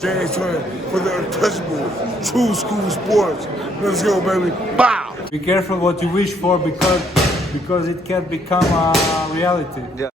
James Turner for the untouchable true school sports. Let's go, baby. Bow! Be careful what you wish for because it can become a reality. Yeah.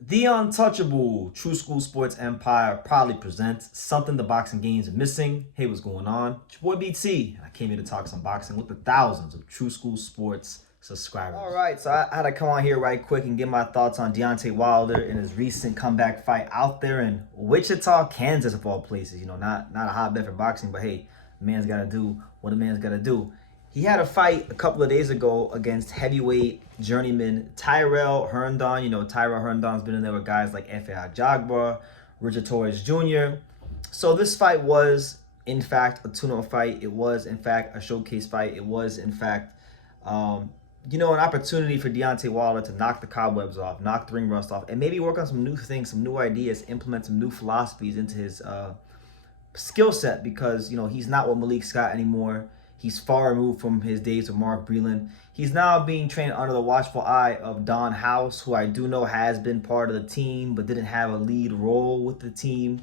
The untouchable True School Sports Empire proudly presents something the boxing games are missing. Hey, what's going on? It's your boy BT. I came here to talk some boxing with the thousands of True School Sports subscribers. All right, so I had to come on here right quick and get my thoughts on Deontay Wilder in his recent comeback fight out there in Wichita, Kansas, of all places. You know, not a hotbed for boxing, but hey, the man's got to do what a man's got to do. He had a fight a couple of days ago against heavyweight journeyman Tyrell Herndon. You know, Tyrell Herndon's been in there with guys like F.A. Jagba, Richard Torres Jr. So this fight was, in fact, a tune-up fight. It was, in fact, a showcase fight. It was, in fact, an opportunity for Deontay Wilder to knock the cobwebs off, knock the ring rust off, and maybe work on some new things, some new ideas, implement some new philosophies into his skill set, because, you know, he's not with Malik Scott anymore. He's far removed from his days with Mark Breland. He's now being trained under the watchful eye of Don House, who I do know has been part of the team, but didn't have a lead role with the team.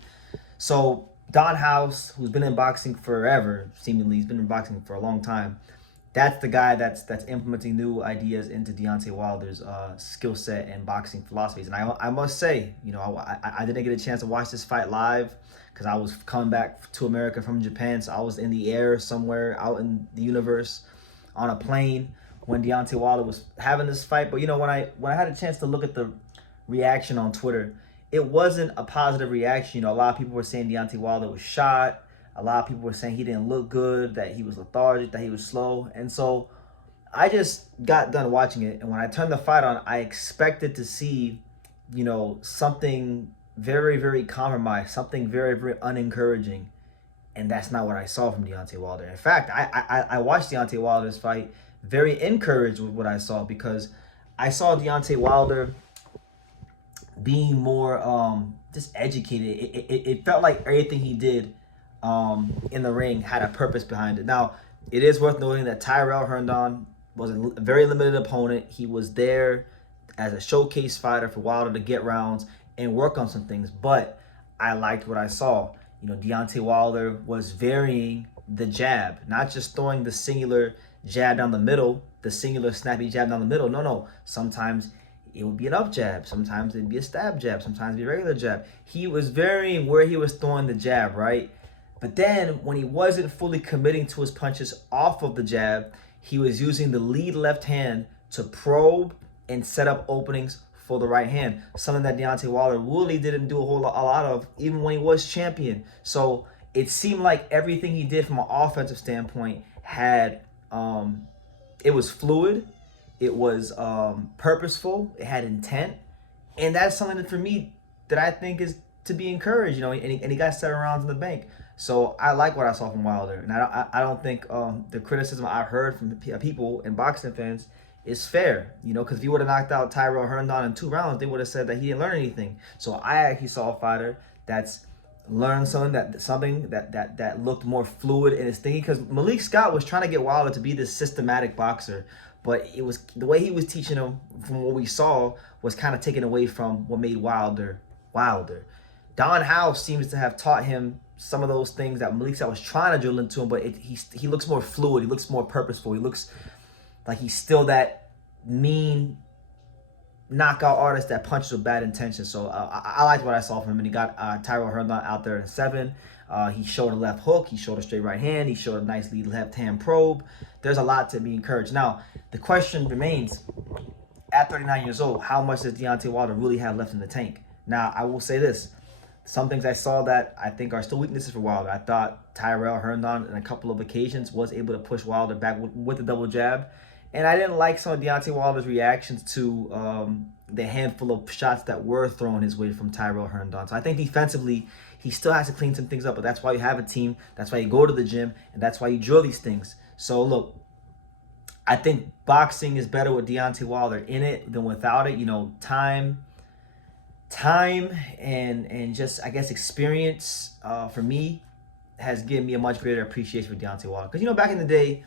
So Don House, who's been in boxing forever, seemingly, he's been in boxing for a long time. That's the guy that's implementing new ideas into Deontay Wilder's skill set and boxing philosophies. And I must say, you know, I didn't get a chance to watch this fight live because I was coming back to America from Japan. So I was in the air somewhere out in the universe on a plane when Deontay Wilder was having this fight. But, you know, when I had a chance to look at the reaction on Twitter, it wasn't a positive reaction. You know, a lot of people were saying Deontay Wilder was shot. A lot of people were saying he didn't look good, that he was lethargic, that he was slow. And so I just got done watching it. And when I turned the fight on, I expected to see, you know, something very, very compromised, something very, very unencouraging. And that's not what I saw from Deontay Wilder. In fact, I watched Deontay Wilder's fight very encouraged with what I saw, because I saw Deontay Wilder being more just educated. It felt like everything he did in the ring had a purpose behind it. Now, it is worth noting that Tyrell Herndon was a very limited opponent. He was there as a showcase fighter for Wilder to get rounds and work on some things, but I liked what I saw. You know, Deontay Wilder was varying the jab, not just throwing the singular jab down the middle, the singular snappy jab down the middle. No. Sometimes it would be an up jab. Sometimes it'd be a stab jab. Sometimes it'd be a regular jab. He was varying where he was throwing the jab, right? But then when he wasn't fully committing to his punches off of the jab, he was using the lead left hand to probe and set up openings for the right hand. Something that Deontay Wilder really didn't do a lot of, even when he was champion. So it seemed like everything he did from an offensive standpoint had, it was fluid, it was purposeful, it had intent. And that's something that, for me, that I think is to be encouraged, you know, and he got 7 rounds in the bank. So I like what I saw from Wilder, and I don't think the criticism I've heard from people and boxing fans is fair, you know, because if he would have knocked out Tyrell Herndon in 2 rounds, they would have said that he didn't learn anything. So I actually saw a fighter that's learned something that looked more fluid in his thinking, because Malik Scott was trying to get Wilder to be this systematic boxer, but it was the way he was teaching him, from what we saw, was kind of taken away from what made Wilder. Don House seems to have taught him some of those things that Malik Scott was trying to drill into him, but he looks more fluid. He looks more purposeful. He looks like he's still that mean knockout artist that punches with bad intention. So I liked what I saw from him, and he got Tyrell Herndon out there in 7. He showed a left hook. He showed a straight right hand. He showed a nice lead left hand probe. There's a lot to be encouraged. Now, the question remains, at 39 years old, how much does Deontay Wilder really have left in the tank? Now, I will say this. Some things I saw that I think are still weaknesses for Wilder. I thought Tyrell Herndon, on a couple of occasions, was able to push Wilder back with the double jab. And I didn't like some of Deontay Wilder's reactions to the handful of shots that were thrown his way from Tyrell Herndon. So I think defensively, he still has to clean some things up. But that's why you have a team. That's why you go to the gym. And that's why you drill these things. So, look, I think boxing is better with Deontay Wilder in it than without it. You know, time and just, I guess, experience for me has given me a much greater appreciation for Deontay Wilder. Because, you know, back in the day,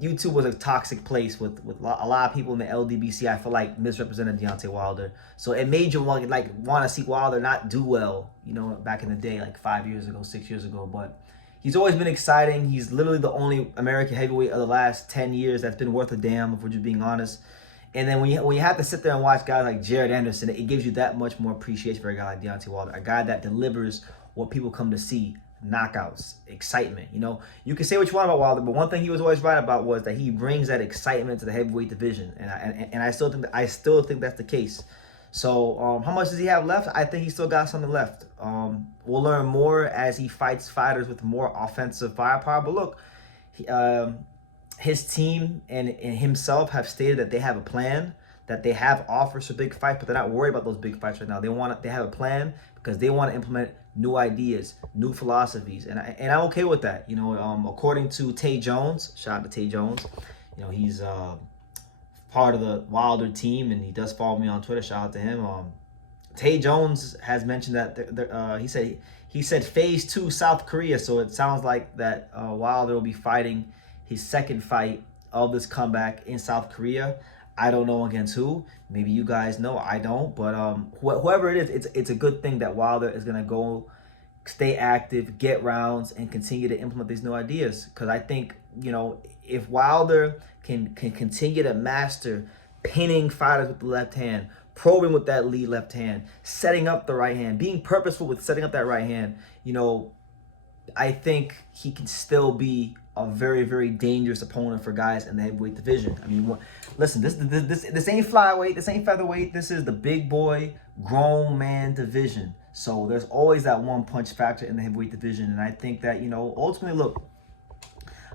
YouTube was a toxic place with a lot of people in the LDBC. I feel like misrepresented Deontay Wilder, so it made you want to see Wilder not do well. You know, back in the day, like 5 years ago, 6 years ago. But he's always been exciting. He's literally the only American heavyweight of the last 10 years that's been worth a damn, if we're just being honest. And then when you have to sit there and watch guys like Jared Anderson, it gives you that much more appreciation for a guy like Deontay Wilder, a guy that delivers what people come to see. Knockouts, excitement. You know, you can say what you want about Wilder, but one thing he was always right about was that he brings that excitement to the heavyweight division, and I still think that's the case. So how much does he have left? I think he still got something left. We'll learn more as he fights fighters with more offensive firepower. But look, his team and himself have stated that they have a plan, that they have offers for big fights, but they're not worried about those big fights right now. They have a plan because they want to implement new ideas, new philosophies, and I'm okay with that. You know, according to Tay Jones, shout out to Tay Jones. You know, he's part of the Wilder team, and he does follow me on Twitter. Shout out to him. Tay Jones has mentioned that he said phase 2 South Korea, so it sounds like that Wilder will be fighting his second fight of this comeback in South Korea. I don't know against who. Maybe you guys know. I don't. But whoever it is, it's a good thing that Wilder is going to go stay active, get rounds, and continue to implement these new ideas. Because I think, you know, if Wilder can continue to master pinning fighters with the left hand, probing with that lead left hand, setting up the right hand, being purposeful with setting up that right hand, you know, I think he can still be a very, very dangerous opponent for guys in the heavyweight division. I mean, listen, this ain't flyweight, this ain't featherweight. This is the big boy, grown man division. So there's always that one punch factor in the heavyweight division, and I think that, you know, ultimately, look,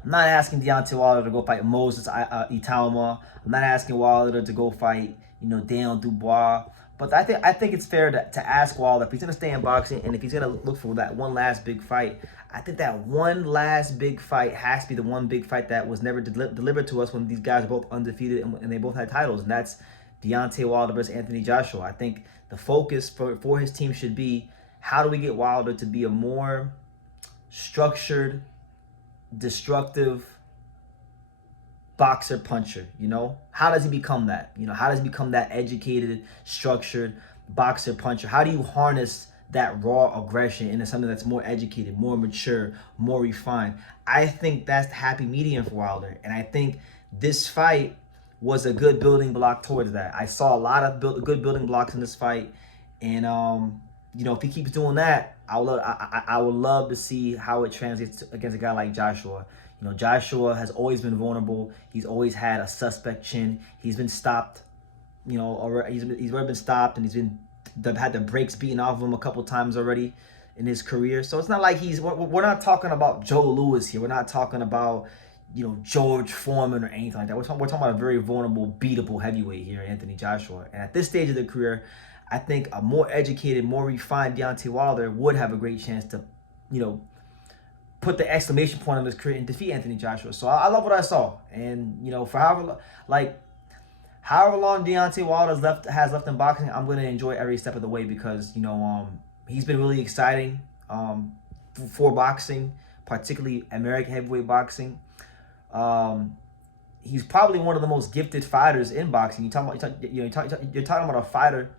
I'm not asking Deontay Wilder to go fight Moses Itauma. I'm not asking Wilder to go fight, you know, Daniel Dubois. But I think it's fair to ask Wilder if he's going to stay in boxing and if he's going to look for that one last big fight. I think that one last big fight has to be the one big fight that was never delivered to us when these guys are both undefeated and they both had titles, and that's Deontay Wilder versus Anthony Joshua. I think the focus for his team should be, how do we get Wilder to be a more structured, destructive boxer puncher? You know, how does he become that? You know, how does he become that educated, structured boxer puncher? How do you harness that raw aggression into something that's more educated, more mature, more refined? I think that's the happy medium for Wilder, and I think this fight was a good building block towards that. I saw a lot of good building blocks in this fight, and you know, if he keeps doing that, I would love to see how it translates against a guy like Joshua. You know, Joshua has always been vulnerable. He's always had a suspect chin. He's been stopped. You know, he's already been stopped, and he's had the brakes beaten off of him a couple times already in his career. So it's not like we're not talking about Joe Louis here. We're not talking about, you know, George Foreman or anything like that. We're talking about a very vulnerable, beatable heavyweight here, Anthony Joshua. And at this stage of their career, I think a more educated, more refined Deontay Wilder would have a great chance to, you know, put the exclamation point on his career and defeat Anthony Joshua. So I love what I saw. And, you know, for however long Deontay Wilder has left in boxing, I'm going to enjoy every step of the way because, you know, he's been really exciting for boxing, particularly American heavyweight boxing. He's probably one of the most gifted fighters in boxing. You're talking about a fighter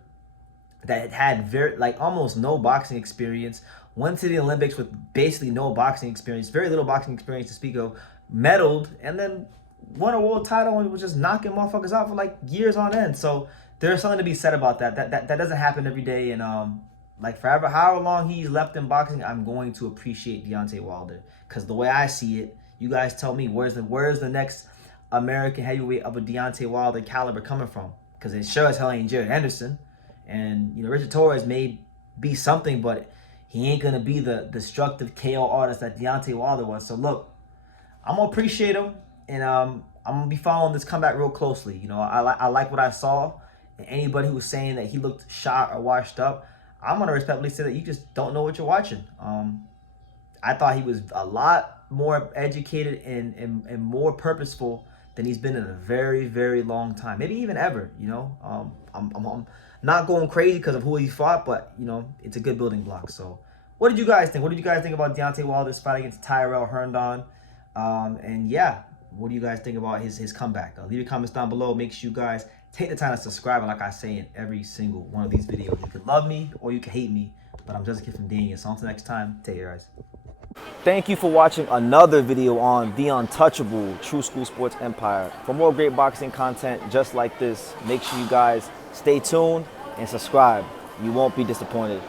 that had almost no boxing experience, went to the Olympics with basically no boxing experience, very little boxing experience to speak of, medaled, and then won a world title and was just knocking motherfuckers out for like years on end. So there's something to be said about that. That doesn't happen every day. And like forever, however long he's left in boxing, I'm going to appreciate Deontay Wilder. Because the way I see it, you guys tell me, where's the next American heavyweight of a Deontay Wilder caliber coming from? Because it sure as hell ain't Jared Anderson. And, you know, Richard Torres may be something, but he ain't going to be the destructive KO artist that Deontay Wilder was. So look, I'm going to appreciate him. And I'm going to be following this comeback real closely. You know, I like what I saw. And anybody who was saying that he looked shot or washed up, I'm going to respectfully say that you just don't know what you're watching. I thought he was a lot more educated and more purposeful than he's been in a very, very long time. Maybe even ever, you know. I'm not going crazy because of who he fought, but, you know, it's a good building block. So what did you guys think? What did you guys think about Deontay Wilder's fight against Tyrell Herndon? And yeah, What do you guys think about his comeback? Leave your comments down below. Make sure you guys take the time to subscribe. And like I say in every single one of these videos, you can love me or you can hate me, but I'm just a kid from Dania. So until next time, take care, guys. Thank you for watching another video on The Untouchable True School Sports Empire. For more great boxing content just like this, make sure you guys stay tuned and subscribe. You won't be disappointed.